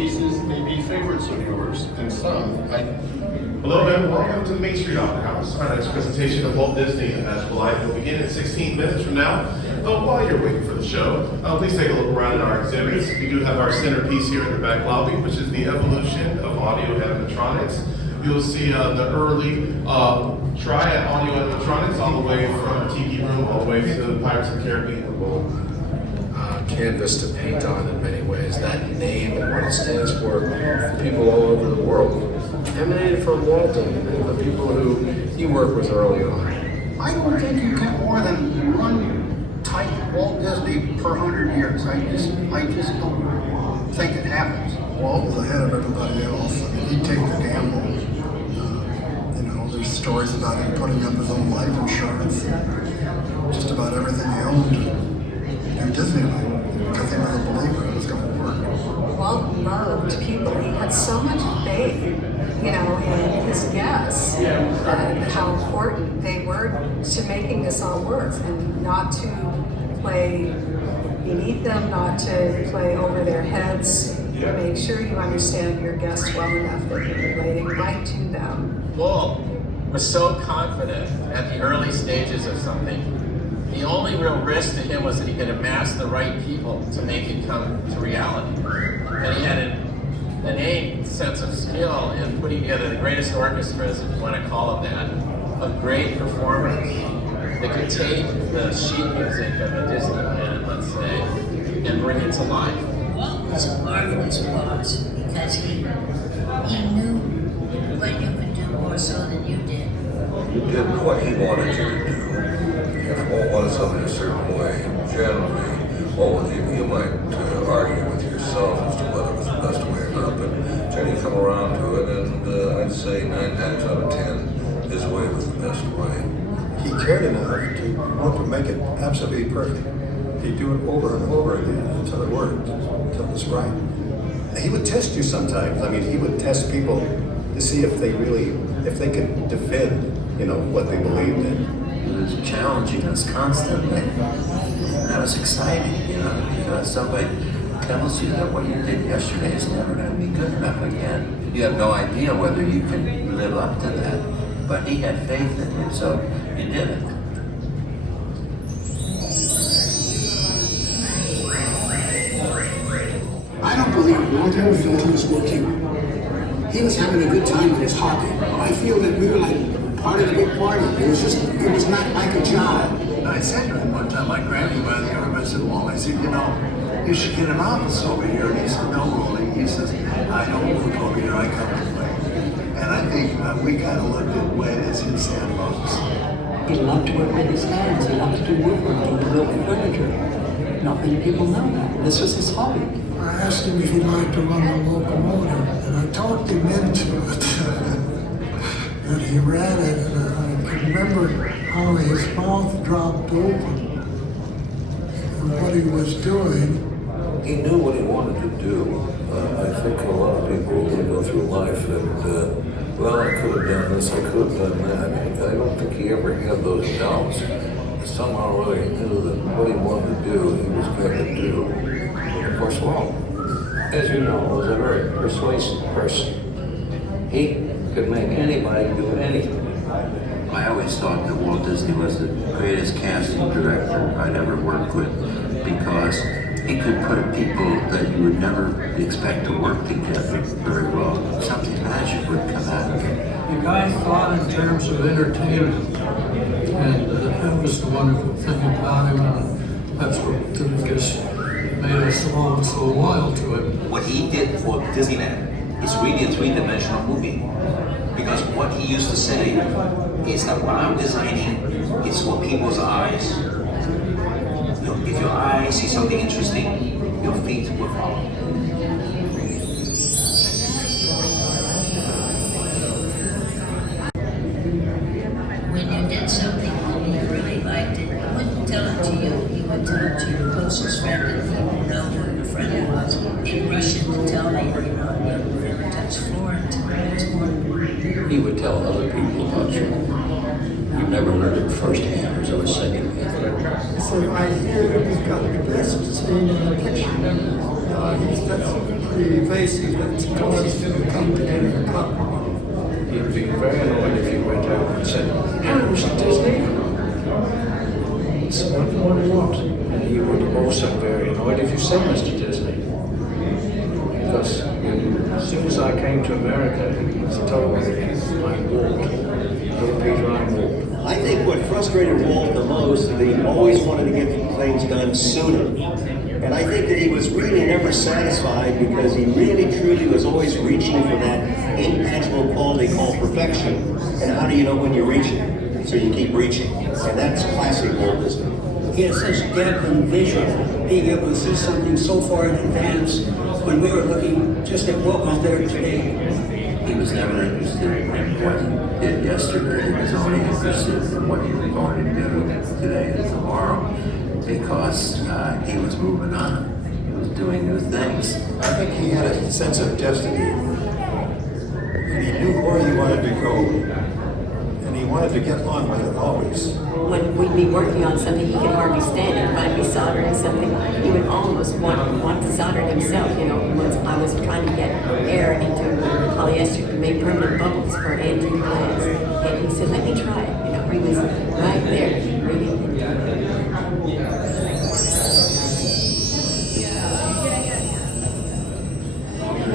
pieces may be favorites of yours, and some I... Hello and welcome to the Main Street Opera House. Our next presentation of Walt Disney as Goliath will begin in 16 minutes from now. While you're waiting for the show, please take a look around at our exhibits. We do have our centerpiece here in the back lobby, which is the evolution of audio animatronics. You'll see the early try at audio animatronics all the way from Tiki Room all the way to Pirates of the Caribbean. Canvas to paint on in many ways. That name and what it stands for people all over the world emanated from Walt and the people who he worked with early on. I don't think you get more than one type Walt Disney per 100 years. I just don't think it happens. Walt was ahead of everybody else. I mean, he'd take the gamble. There's stories about him putting up his own life insurance, just about everything he owned in Disneyland, because he was a believer it was going to work. Walt loved people. He had so much faith, in his guests, and how important they were to making this all work, and not to play beneath them, not to play over their heads. Make sure you understand your guests well enough that you're relating right to them. Walt was so confident at the early stages of something. The only real risk to him was that he could amass the right people to make it come to reality. And he had an innate sense of skill in putting together the greatest orchestras, if you want to call them that, of great performers that could take the sheet music of a Disneyland, let's say, and bring it to life. Walt was a marvelous boss because he knew what you could do more so than you did. You did what he wanted you to do. If Walt wanted something a certain way, generally, you might argue with yourself as to whether it was the best way or not, but generally you come around to it, and I'd say 9 times out of 10, his way was the best way. He cared enough to want to make it absolutely perfect. He'd do it over and over again until it worked, until it was right. He would test you sometimes. I mean, he would test people to see if they could defend, what they believed in. He was challenging us constantly. And that was exciting, because somebody tells you that what you did yesterday is never going to be good enough again. You have no idea whether you can live up to that. But he had faith in you, so you did it. I don't believe Walt ever felt he was working. He was having a good time with his hobby. I feel that we were like part of the big party. It was not like a job. I said to him one time, my grandmother, the other said, Walt, I said, you should get an office over here. And he said, no, Wally. He says, I don't work over here, I come to play. And I think we kind of looked at Wed as his sandbox. He loved to work with his hands. He loved to do woodworking, to build furniture. Not many people know that. This was his hobby. I asked him if he'd like to run the locomotive, and I talked him into it. And he ran it, and I can remember how his mouth dropped open and what he was doing. He knew what he wanted to do. I think a lot of people go through life and, well, I could have done this, I could have done that. I don't think he ever had those doubts. Somehow or other he knew that what he wanted to do, he was going to do. Of course, Walt, as you know, was a very persuasive person. He could make anybody do anything. I always thought that Walt Disney was the greatest casting director I'd ever worked with, because he could put people that you would never expect to work together very well. Something magic would come out of it. The guy thought in terms of entertainment, and that was the wonderful thing about him, and that's what I guess made us all so loyal to him. What he did for Disneyland is really a three-dimensional movie, because what he used to say is that what I'm designing is for people's eyes. If your eyes see something interesting, your feet will follow. When you did something and you really liked it, he wouldn't tell it to you. He would tell it to your closest friend, and he would know who your friend was. He'd rush in to tell me, you never touched Florence. He would tell other people about you. You never heard it firsthand as I was secondhand. So I hear that we've got to be blessed to stand in the picture. He's got some pretty evasive that tells us to come together and come. He'd be very annoyed if you went over and said, "Hello, Mr. Disney." So what? And he would also be very annoyed if you said Mr. Disney. Because as soon as I came to America, he was told me I'm Walt. Little Peter, I'm Walt. I think what frustrated Walt the most is that he always wanted to get things done sooner. And I think that he was really never satisfied because he really truly was always reaching for that intangible quality called perfection. And how do you know when you're reaching? So you keep reaching. And that's classic Walt Disney. He had such depth and vision, being able to see something so far in advance when we were looking just at what was there today. He was never interested in what he did yesterday. He was only interested in what he was going to do today and tomorrow because he was moving on. He was doing new things. I think he had a sense of destiny. And he knew where he wanted to go. And he wanted to get on with it always. When we'd be working on something, he could hardly stand it. If I'd be soldering something, he would almost want to solder himself. You know, once I was trying to get air into polyester to make permanent bubbles for antique glass, and he said, "Let me try it." You know, he was right there, really into it.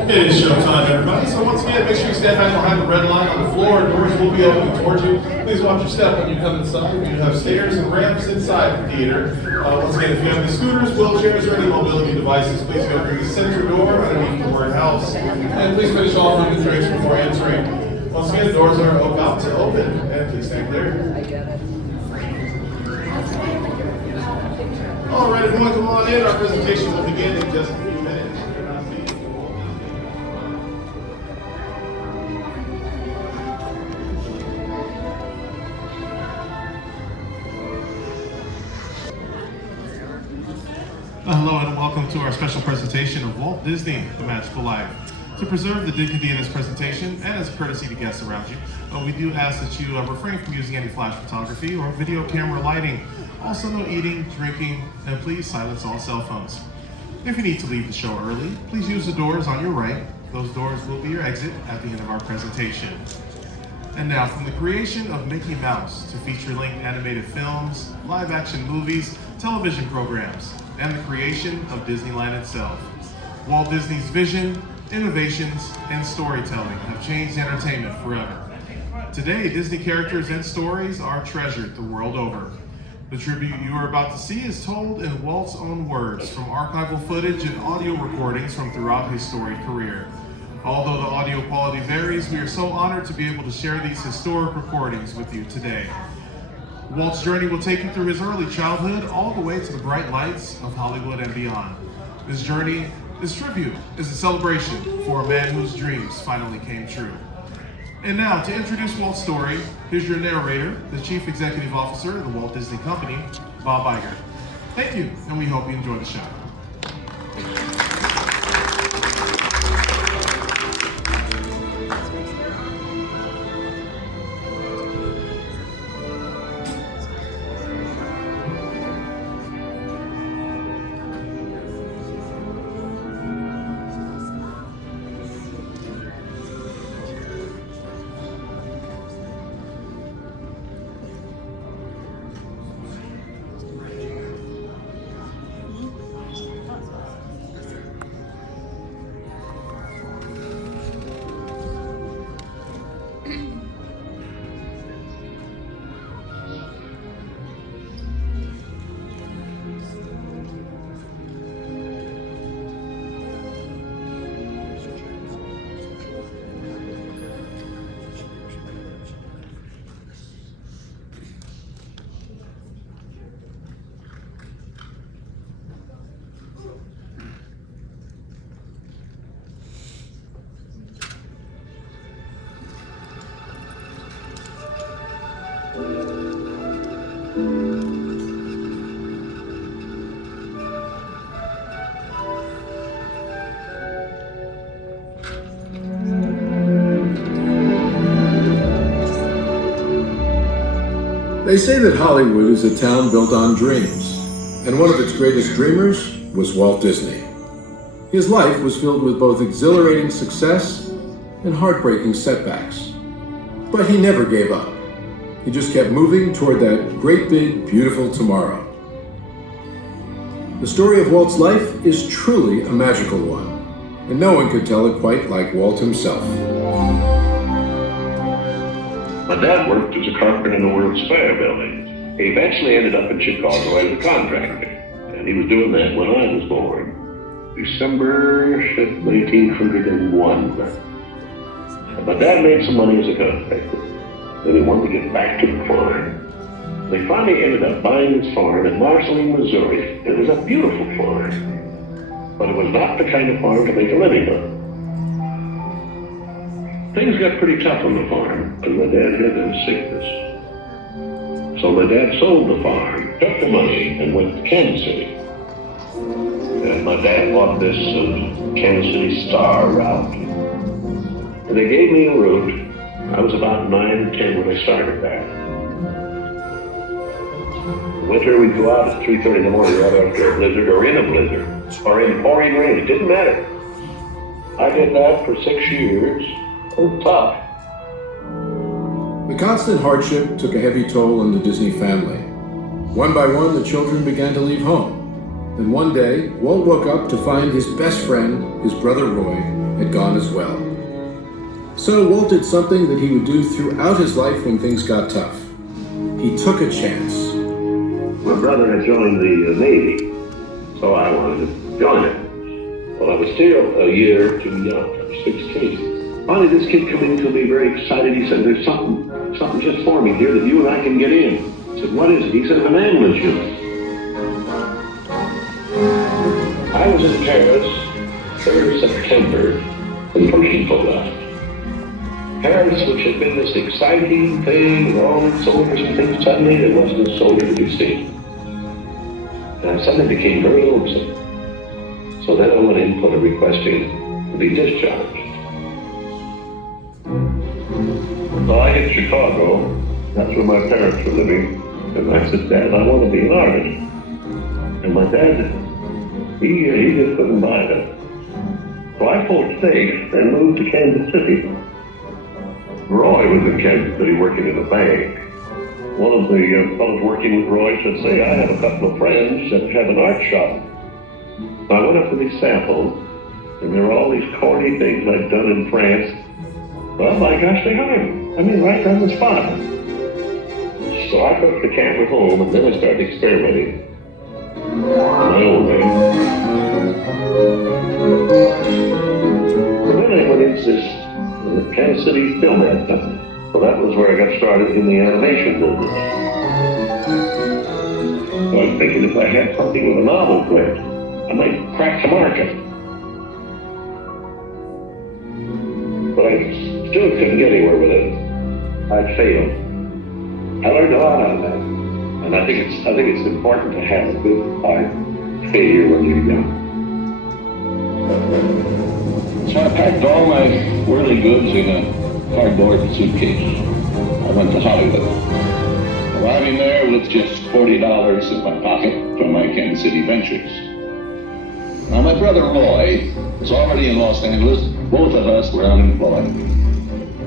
It is showtime, everybody. So once again, make sure you step back behind the red line on the floor. Doors will be open towards you. Please watch your step when you come inside. We do have stairs and ramps inside the theater. Once again, if you have any scooters, wheelchairs, or any mobility devices, please go through the center door underneath the word house. And please finish all food and drinks before entering. Once again, the doors are about to open. And please stand clear. All right, everyone, come on in. Our presentation will begin in just a few minutes. Hello and welcome to our special presentation of Walt Disney, The Magical Life. To preserve the dignity of this presentation and as a courtesy to guests around you, we do ask that you refrain from using any flash photography or video camera lighting. Also no eating, drinking, and please silence all cell phones. If you need to leave the show early, please use the doors on your right. Those doors will be your exit at the end of our presentation. And now, from the creation of Mickey Mouse to feature-length animated films, live-action movies, television programs, and the creation of Disneyland itself, Walt Disney's vision, innovations, and storytelling have changed entertainment forever. Today, Disney characters and stories are treasured the world over. The tribute you are about to see is told in Walt's own words from archival footage and audio recordings from throughout his storied career. Although the audio quality varies, we are so honored to be able to share these historic recordings with you today. Walt's journey will take you through his early childhood all the way to the bright lights of Hollywood and beyond. This journey, this tribute, is a celebration for a man whose dreams finally came true. And now, to introduce Walt's story, here's your narrator, the Chief Executive Officer of the Walt Disney Company, Bob Iger. Thank you, and we hope you enjoy the show. They say that Hollywood is a town built on dreams, and one of its greatest dreamers was Walt Disney. His life was filled with both exhilarating success and heartbreaking setbacks. But he never gave up. He just kept moving toward that great big, beautiful tomorrow. The story of Walt's life is truly a magical one, and no one could tell it quite like Walt himself. My dad worked as a carpenter in the World's Fair building. He eventually ended up in Chicago as a contractor, and he was doing that when I was born. December 1801. My dad made some money as a contractor, and he wanted to get back to the farm. They finally ended up buying this farm in Marceline, Missouri. It was a beautiful farm, but it was not the kind of farm to make a living on. Things got pretty tough on the farm, and my dad had a sickness. So my dad sold the farm, took the money, and went to Kansas City. And my dad bought this Kansas City Star route. And they gave me a route. I was about 9 or 10 when I started that. Winter, we'd go out at 3:30 in the morning right after a blizzard, or in a blizzard, or in pouring rain. It didn't matter. I did that for 6 years. It was tough. The constant hardship took a heavy toll on the Disney family. One by one, the children began to leave home. Then one day, Walt woke up to find his best friend, his brother Roy, had gone as well. So Walt did something that he would do throughout his life when things got tough. He took a chance. My brother had joined the Navy, so I wanted to join it. Well, I was still a year too young. I was 16. Finally, this kid came in to me very excited. He said, "There's something just forming here that you and I can get in." I said, "What is it?" He said, "An ambulance unit." I was in Paris, 3rd September, and some people left. Paris, which had been this exciting thing, and all these soldiers and things, suddenly there wasn't a soldier to be seen. And I suddenly became very lonesome. So then I went in and put a request in to be discharged. So I hit Chicago, that's where my parents were living, and I said, "Dad, I want to be an artist." And my dad, he just couldn't buy that. So I pulled stakes and moved to Kansas City. Roy was in Kansas City working in a bank. One of the fellows working with Roy said, "Say, I have a couple of friends that have an art shop." So I went up to these samples, and there were all these corny things I'd done in France. Well, my gosh, they hired me. I mean, right on the spot. So I took the camera home, and then I started experimenting in my own way. And then I went into this Kansas City Film Ad Company. So that was where I got started in the animation business. So I was thinking if I had something with a novel clip, I might crack the market. But I still couldn't get anywhere with it. I'd failed. I learned a lot out of that. And I think it's important to have a good art failure when you're young. So I packed all my worldly goods in a cardboard suitcase. I went to Hollywood. Arriving there with just $40 in my pocket from my Kansas City ventures. Now my brother Roy was already in Los Angeles. Both of us were unemployed.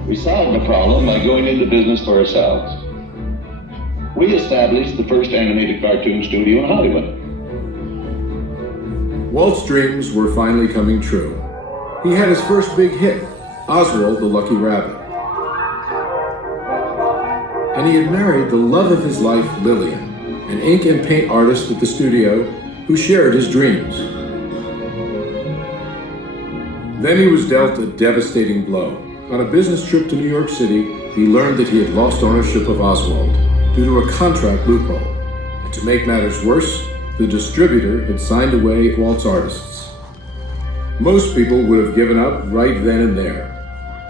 We solved the problem by going into business for ourselves. We established the first animated cartoon studio in Hollywood. Walt's dreams were finally coming true. He had his first big hit, Oswald the Lucky Rabbit. And he had married the love of his life, Lillian, an ink and paint artist at the studio who shared his dreams. Then he was dealt a devastating blow. On a business trip to New York City, he learned that he had lost ownership of Oswald due to a contract loophole. And to make matters worse, the distributor had signed away Walt's artists. Most people would have given up right then and there.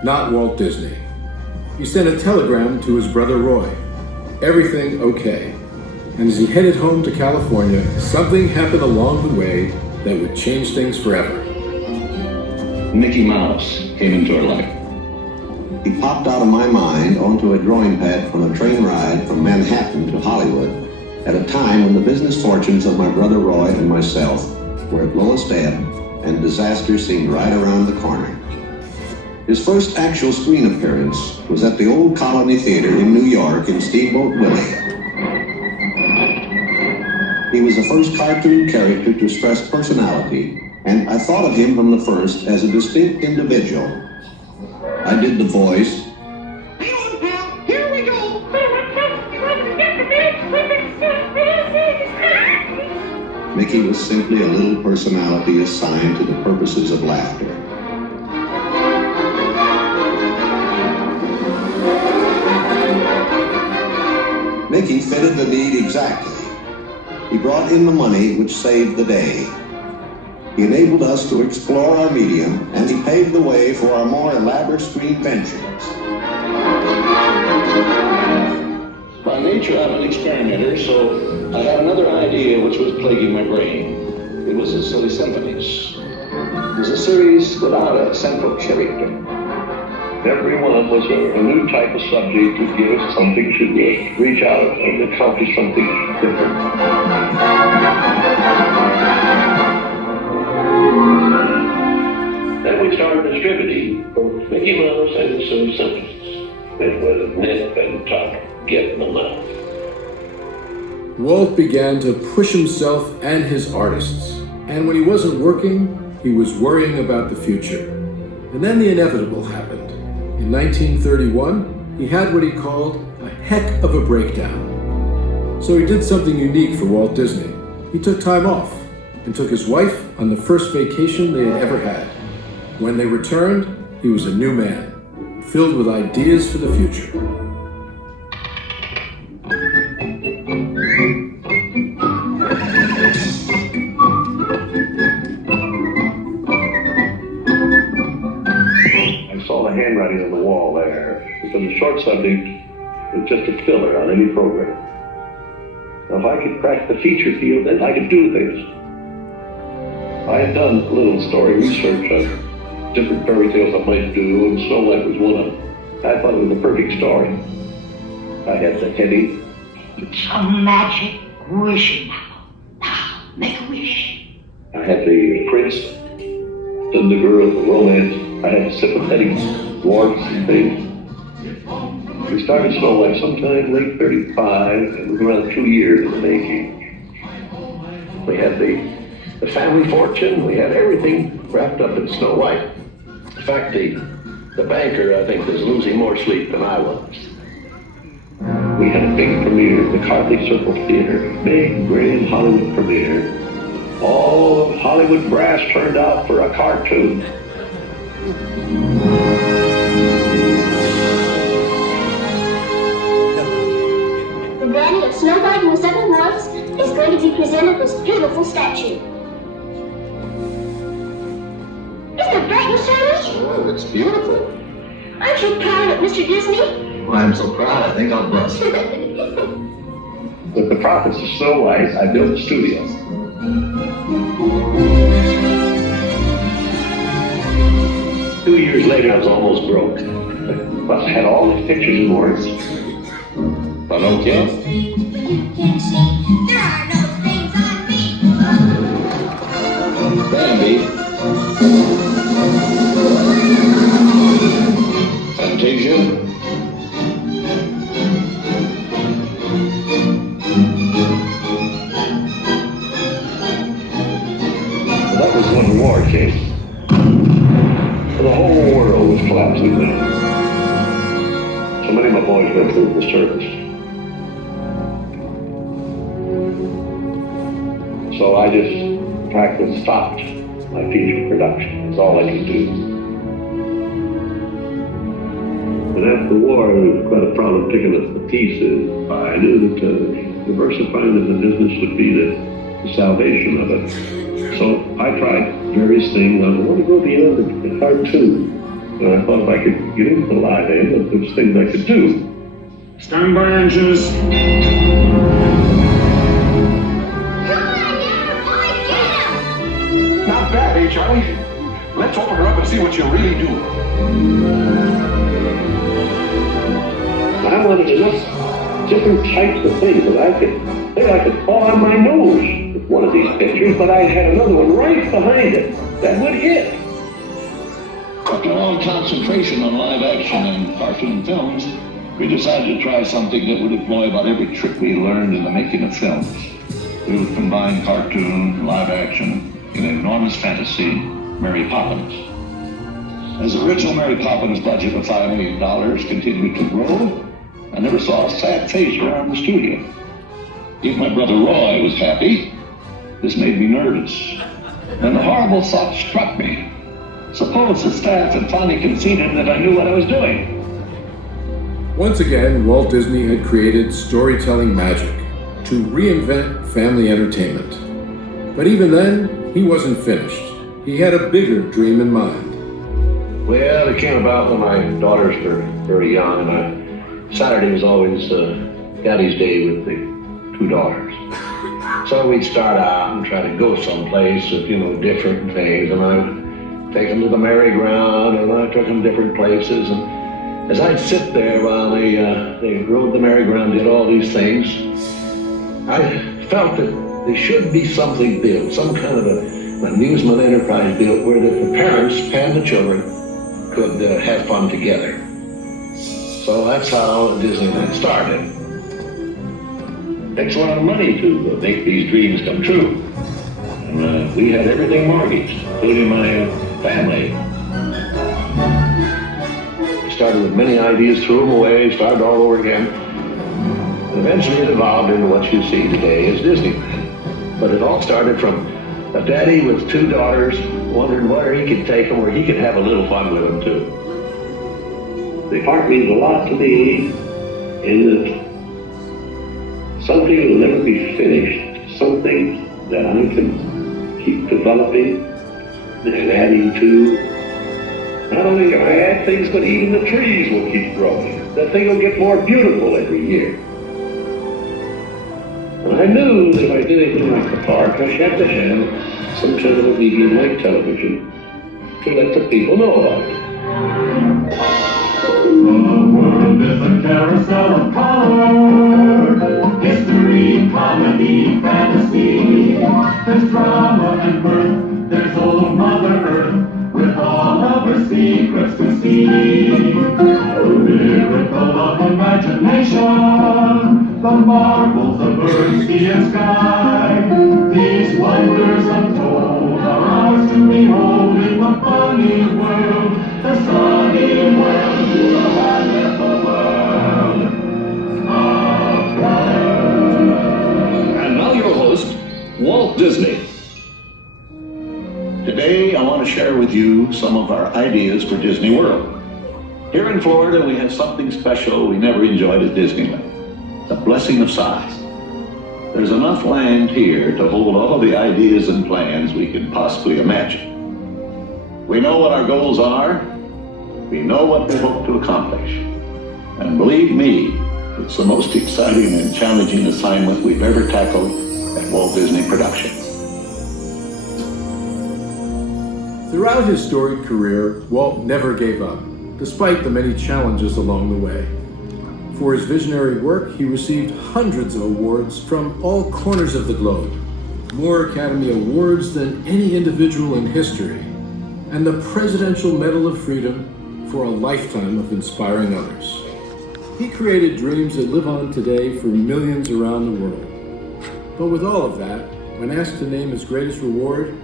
Not Walt Disney. He sent a telegram to his brother Roy. Everything okay. And as he headed home to California, something happened along the way that would change things forever. Mickey Mouse came into our life. He popped out of my mind onto a drawing pad from a train ride from Manhattan to Hollywood at a time when the business fortunes of my brother Roy and myself were at lowest ebb and disaster seemed right around the corner. His first actual screen appearance was at the Old Colony Theater in New York in Steamboat Willie. He was the first cartoon character to express personality, and I thought of him from the first as a distinct individual. I did the voice. Here we go! Mickey was simply a little personality assigned to the purposes of laughter. Mickey fitted the need exactly. He brought in the money which saved the day. He enabled us to explore our medium, and he paved the way for our more elaborate screen ventures. By nature, I'm an experimenter, so I had another idea which was plaguing my brain. It was the Silly Symphonies. It was a series without a central character. Every one was a new type of subject to give us something to reach out and accomplish something different. Then we started distributing both Mickey Mouse and the Silly Symphonies. It was nip and tuck, getting them out. Walt began to push himself and his artists, and when he wasn't working, he was worrying about the future. And then the inevitable happened. In 1931, he had what he called a heck of a breakdown. So he did something unique for Walt Disney. He took time off and took his wife on the first vacation they had ever had. When they returned, he was a new man, filled with ideas for the future. Handwriting on the wall there, because the short subject was just a filler on any program. Now, if I could crack the feature field, then I could do things. I had done a little story research on different fairy tales I might do, and Snow White was one of them. I thought it was the perfect story. I had the heading. It's a magic wish now. Now, make a wish. I had the prince and the girl, the romance. I had the sympathetic dwarfs and things. We started Snow White sometime late 35, and it was around 2 years in the making. We had the family fortune, we had everything wrapped up in Snow White. In fact, the banker, I think, was losing more sleep than I was. We had a big premiere at the Carthy Circle Theater, big, grand Hollywood premiere. All of Hollywood brass turned out for a cartoon. The granny of Snow White and the Seven Dwarfs is going to be presented this beautiful statue. Isn't it bright and shiny? Oh, it's beautiful. Aren't you proud of Mr. Disney? Well, I'm so proud, I think I'll bust. With the profits of Snow White, I built a studio. 2 years later, I was almost broke. But I had all the pictures and words. But okay. There are no things on me. Bambi. Fantasia. That was when the war came. The whole world was collapsing then. So many of my boys went through the service. So I just practically stopped my feature production. That's all I could do. And after the war, it was quite a problem picking up the pieces. I knew that diversifying in the business would be the salvation of it. So I tried various things. I wanted to go beyond the cartoon. And I thought if I could get into the live end, that there's things I could do. Stand by, engines. Not bad, eh, Charlie? Let's open her up and see what you really do. I wanted enough different types of things that I could fall on my nose. one of these pictures, but I had another one right behind it that would hit. After a long concentration on live action and cartoon films, we decided to try something that would employ about every trick we learned in the making of films. We would combine cartoon, live action, in an enormous fantasy, Mary Poppins. As the original Mary Poppins budget of $5 million continued to grow, I never saw a sad face around the studio. Even my brother Roy was happy. This made me nervous. And a horrible thought struck me. Suppose the staff had finally conceded that I knew what I was doing. Once again, Walt Disney had created storytelling magic to reinvent family entertainment. But even then, he wasn't finished. He had a bigger dream in mind. Well, it came about when my daughters were very young, and Saturday was always Daddy's Day with the two daughters. So we'd start out and try to go someplace with, different things, and I'd take them to the merry-go-round, and I took them different places, and as I'd sit there while they rode the merry-go-round, did all these things, I felt that there should be something built, some kind of an amusement enterprise built where the parents and the children could have fun together. So that's how Disneyland started. It takes a lot of money to make these dreams come true. And we had everything mortgaged, including my family. We started with many ideas, threw them away, started all over again. And eventually it evolved into what you see today as Disneyland. But it all started from a daddy with two daughters wondering where he could take them, where he could have a little fun with them too. The park means a lot to me in that something will never be finished, something that I can keep developing and adding to. Not only can I add things, but even the trees will keep growing. The thing will get more beautiful every year. And I knew that if I did anything like the park, I had to have some kind of a medium like television to let the people know about it. The world is a carousel of color, history, comedy, fantasy. There's drama and mirth, there's old Mother Earth, with all of her secrets to see. The miracle of imagination, the marvels of earth, sea and sky. These wonders untold are ours to behold in the funny world, the sunny world, the wonderful world of color. And now your host, Walt Disney. Today, I want to share with you some of our ideas for Disney World. Here in Florida, we have something special we never enjoyed at Disneyland, the blessing of size. There's enough land here to hold all of the ideas and plans we can possibly imagine. We know what our goals are, we know what we hope to accomplish, and believe me, it's the most exciting and challenging assignment we've ever tackled at Walt Disney Productions. Throughout his storied career, Walt never gave up, despite the many challenges along the way. For his visionary work, he received hundreds of awards from all corners of the globe, more Academy Awards than any individual in history, and the Presidential Medal of Freedom for a lifetime of inspiring others. He created dreams that live on today for millions around the world. But with all of that, when asked to name his greatest reward,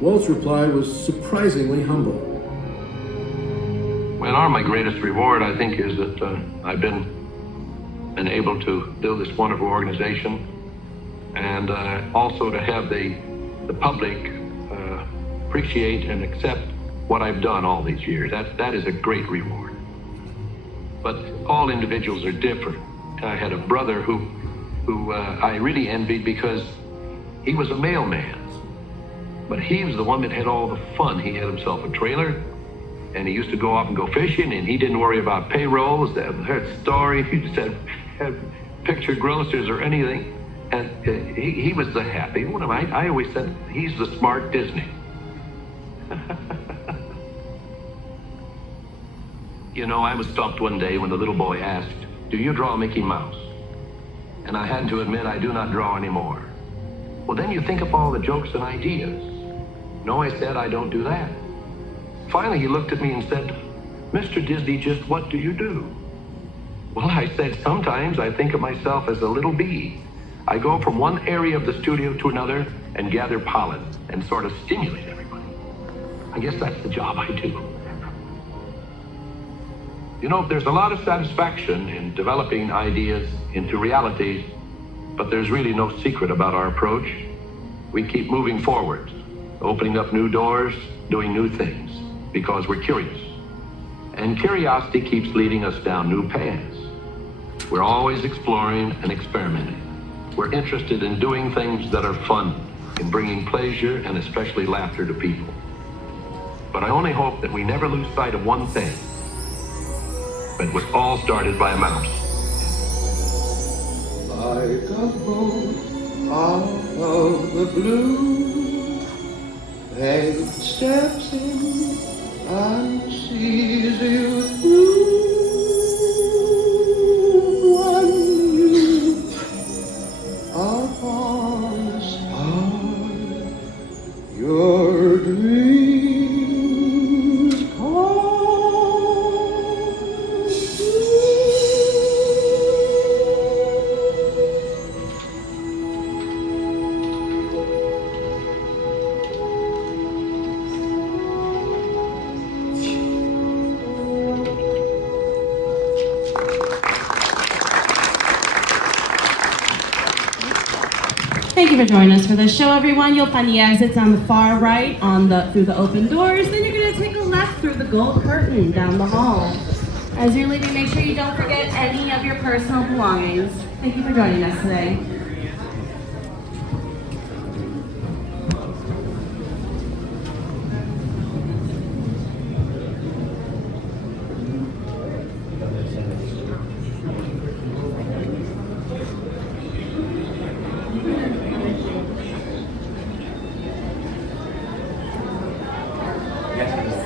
Walt's reply was surprisingly humble. Well, my greatest reward, I think, is that I've been able to build this wonderful organization, and also to have the public appreciate and accept what I've done all these years. That is a great reward. But all individuals are different. I had a brother who I really envied because he was a mailman. But he was the one that had all the fun. He had himself a trailer, and he used to go off and go fishing, and he didn't worry about payrolls, that story. He just had picture grocers or anything. And he was the happy one. I always said, he's the smart Disney. I was stumped one day when the little boy asked, "Do you draw Mickey Mouse?" And I had to admit I do not draw anymore. Well, then you think up all the jokes and ideas. No, I said, I don't do that. Finally, he looked at me and said, Mr. Disney, just what do you do? Well, I said, sometimes I think of myself as a little bee. I go from one area of the studio to another and gather pollen and sort of stimulate everybody. I guess that's the job I do. You know, there's a lot of satisfaction in developing ideas into realities, but there's really no secret about our approach. We keep moving forward, opening up new doors, doing new things, because we're curious. And curiosity keeps leading us down new paths. We're always exploring and experimenting. We're interested in doing things that are fun, in bringing pleasure and especially laughter to people. But I only hope that we never lose sight of one thing. It was all started by a mouse. Like a boat out of the blue, fate steps in and sees you through. When you are on the star, your dreams come. Thank you for joining us for this show, everyone. You'll find the exits on the far right through the open doors. Then you're going to take a left through the gold curtain down the hall. As you're leaving, make sure you don't forget any of your personal belongings. Thank you for joining us today. Yes.